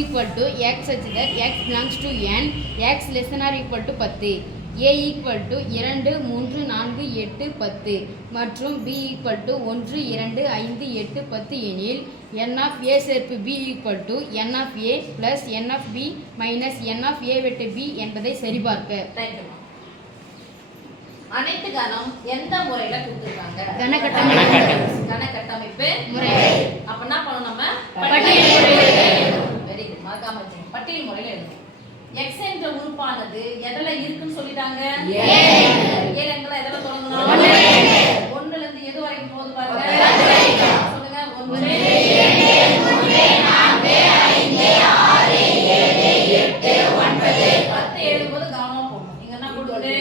equal to x such that x belongs to n, x less than or equal to 10. A equal to 2 3 4 8 10 மற்றும் b equal to 1 2 5 8 10 எனில் n of a சேர்ப்பு b equal to n of a plus n of b minus n of a வெட்டு b என்பதை சரிபார்க்க. அனைத்து கணம் எந்த முறையில கொடுத்திருக்காங்க? கணக்கட்டமைப்பு முறை. அப்ப என்ன பண்ணணும்? நம்ம பட்டியல் முறையில எழுதணும். Very good. மறக்காம வச்சுங்க. பட்டியல் முறையில எழுதணும். x என்ற உறுப்பானது எதல இருக்குன்னு சொல்லிட்டாங்க? ஏலங்கள எதல தொடங்கணும்? 1 ல இருந்து எது வரைக்கும் போகுது பாருங்க. சொல்லுங்க. 1 2 3 4 5 6 7 8 9 10 எழுதும்போது கவனமா போடணும். இங்க என்ன போடுது?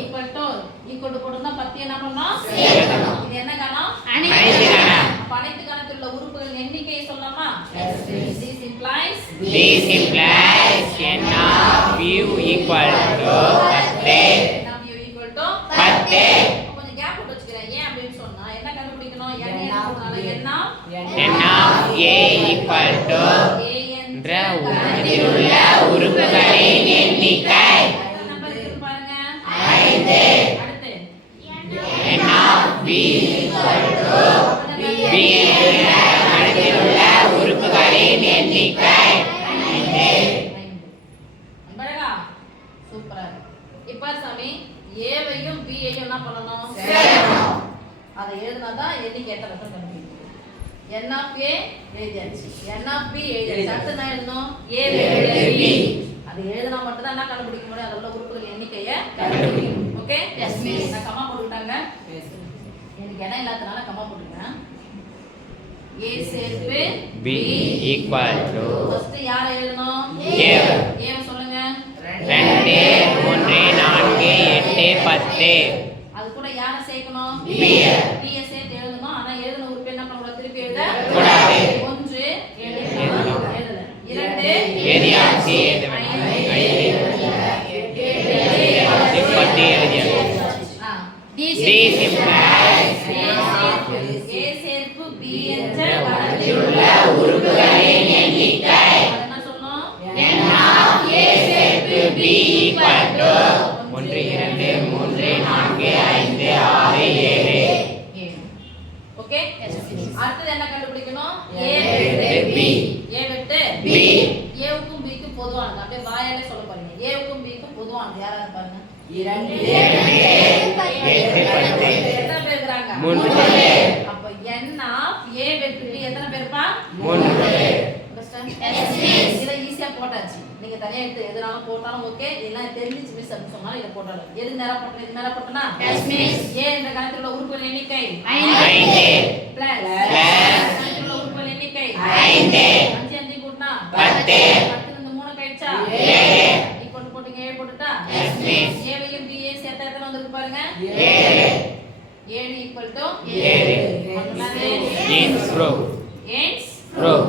ஈக்குவல் டு போடுனா 10 என்ன பண்ணனும்? சேர்க்கணும். இது என்ன கணம்? அனைத்து கணம். அப்ப அனைத்து கணத்தில் உள்ள உறுப்புகளின் எண்ணிக்கையை சொல்லலாமா? This implies n of u equal to 10. n of u equal to 10. கொஞ்சம் கேப் விட்டு வச்சுக்கிறேன். ஏன் அப்படினு சொன்னா என்ன கண்டுபிடிக்கணும்? n n of a equal to என்ற கணத்தில் உள்ள உறுப்புகளின் எண்ணிக்கை. நம்பர் இருக்கு பாருங்க. 5. அடுத்து n of b equal to b என்ற கணத்தில் உள்ள உறுப்புகளின் எண்ணிக்கை. 5. அன்பழகா சூப்பரா. இப்ப சாமி a வையும் b ஐயும் என்ன பண்ணனும்? சேர்க்கணும். அதை எழுதுனா தான் எண்ணிக்கை எத்தனை கண்டுபிடிக்கும். n of a எழுதியாச்சு. n of b எழுதியாச்சு. அடுத்து என்ன எழுதணும்? a வையும் b. அது எழுதுனா மட்டும் தான் என்ன கண்டுபிடிக்க முடியும்? அதோட உறுப்புகள் எண்ணிக்கையை கண்டுபிடிக்கணும். ஓகே? Yes miss. நான் கமா போட்டுட்டாங்க. எனக்கு இடம் இல்லாதனால கமா போட்டுட்டேன். a சேர்ப்பு b equal to ஃபர்ஸ்ட் யாரை எழுதணும்? a. a சொல்லுங்க. 2 3 4 8 10. அது கூட யாரை சேர்க்கணும்? b. b சேர்த்து எழுதணும். ஆனா எழுதுன உறுப்பு என்ன பண்ணக்கூடாது? திருப்பி எழுத கூடாது. 1 எழுதலாம். எழுதல. 2 எழுதியாச்சு. 10 எழுதியாச்சு. This implies a சேர்ப்பு b என்ற கணத்தில் உள்ள உறுப்புகளின் எண்ணிக்கை. என்ன சொல்லணும்? n of a சேர்ப்பு b equal to 1 2 3 4 5 6 7. ஓகே? அடுத்து என்ன கண்டுபிடிக்கணும்? a வெட்டு b. a வெட்டு b. a வுக்கும் b க்கும் பொதுவானது. அப்படியே வாயால சொல்ல போறீங்க. a வுக்கும் b க்கும் பொதுவானது யாரா பாருங்க. 2 8 10. எத்தனை பேர் இருக்காங்க? 3 பேர். அப்ப n of a வெட்டு b எத்தனை பேர்ப்பா? 3 பேர். இத ஈஸியா போட்டாச்சு. நீங்க தனியா எடுத்து எதுனாலும் போட்டாலும் ஓகே. இதெல்லாம் தெரிஞ்சிச்சு மிஸ் அப்படி சொன்னாலும் இத போடலாம். எது நேரா போட்டா இது நேரா போட்டனா? Yes miss. a என்ற கணத்தில் உள்ள உறுப்புகளின் எண்ணிக்கை 5 பிளஸ் கணத்தில் உள்ள உறுப்புகளின் எண்ணிக்கை 5 5 5 கூட்டினா 10 10 இந்த 3 கழிச்சா 7 ஈக்குவல் போட்டுங்க. 7 போட்டுட்டா எஸ் மிஸ். a வையும் b ஐயும் சேர்த்தா எத்தனை வந்திருக்கு பாருங்க? 7 ஈக்குவல் டு 7 ins row.